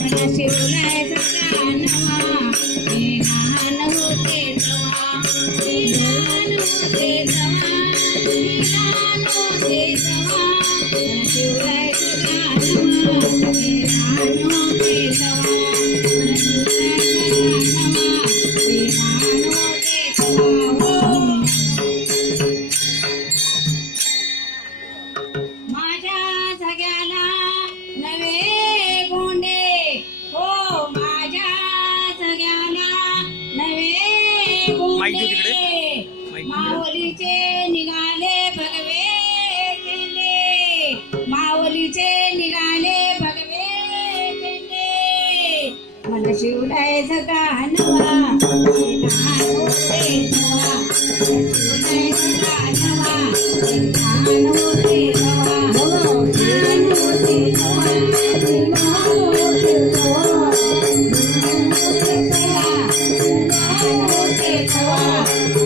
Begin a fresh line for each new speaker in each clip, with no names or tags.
మన శివుల సదానవా జ్ఞానము చేతవా జ్ఞానము చేతవా జ్ఞానము చేతవా మన శివుల సదానవా జ్ఞానము इकडे माऊलीचे निघाले.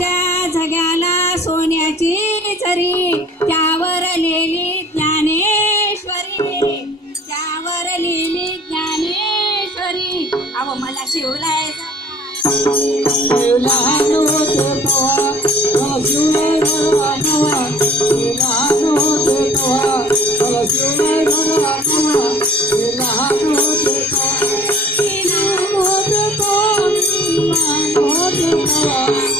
जगाच्या झग्याला सोन्याची चरी त्यावर लिहिली ज्ञानेश्वरी. त्यावर लिहिली ज्ञानेश्वरी. अव मला शिवलाय
Oh,